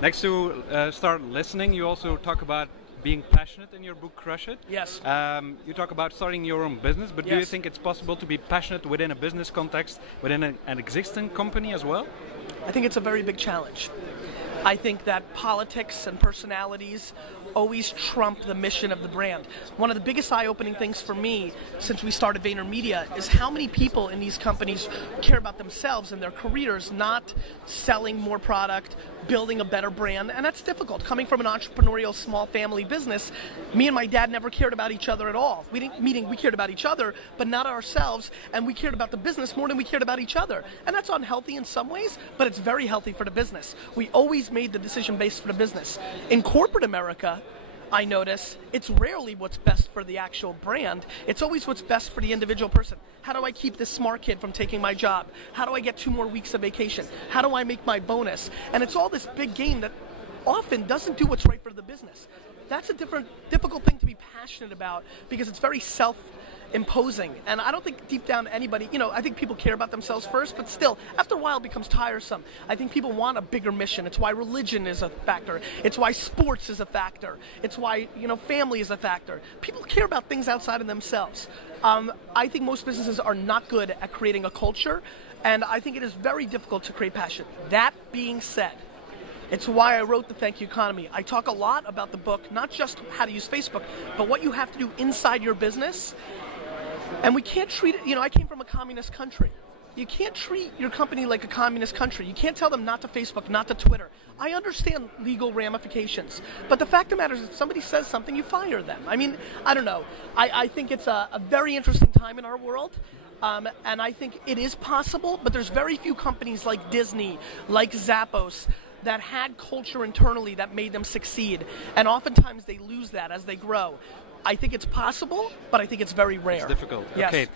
Next to start listening, you also talk about being passionate in your book, Crush It. Yes. You talk about starting your own business, but Yes. do you think it's possible to be passionate within a business context, within an existing company as well? I think it's a very big challenge. I think that politics and personalities always trump the mission of the brand. One of the biggest eye-opening things for me since we started VaynerMedia is how many people in these companies care about themselves and their careers, not selling more product, building a better brand, and that's difficult. Coming from an entrepreneurial small family business, me and my dad never cared about each other at all. Meaning we cared about each other, but not ourselves, and we cared about the business more than we cared about each other. And that's unhealthy in some ways, but it's very healthy for the business. We always made the decision based for the business. In corporate America, I notice it's rarely what's best for the actual brand. It's always what's best for the individual person. How do I keep this smart kid from taking my job? How do I get 2 more weeks of vacation? How do I make my bonus? And it's all this big game that often doesn't do what's right for the business. That's a difficult thing to be passionate about because it's very self-imposing. And I don't think deep down anybody, I think people care about themselves first, but still, after a while it becomes tiresome. I think people want a bigger mission. It's why religion is a factor. It's why sports is a factor. It's why, family is a factor. People care about things outside of themselves. I think most businesses are not good at creating a culture, and I think it is very difficult to create passion. That being said, it's why I wrote The Thank You Economy. I talk a lot about the book, not just how to use Facebook, but what you have to do inside your business. And we can't treat it, I came from a communist country. You can't treat your company like a communist country. You can't tell them not to Facebook, not to Twitter. I understand legal ramifications, but the fact of the matter is if somebody says something, you fire them. I mean, I don't know. I think it's a very interesting time in our world. And I think it is possible, but there's very few companies like Disney, like Zappos, that had culture internally that made them succeed. And oftentimes they lose that as they grow. I think it's possible, but I think it's very rare. It's difficult. Yes. Okay.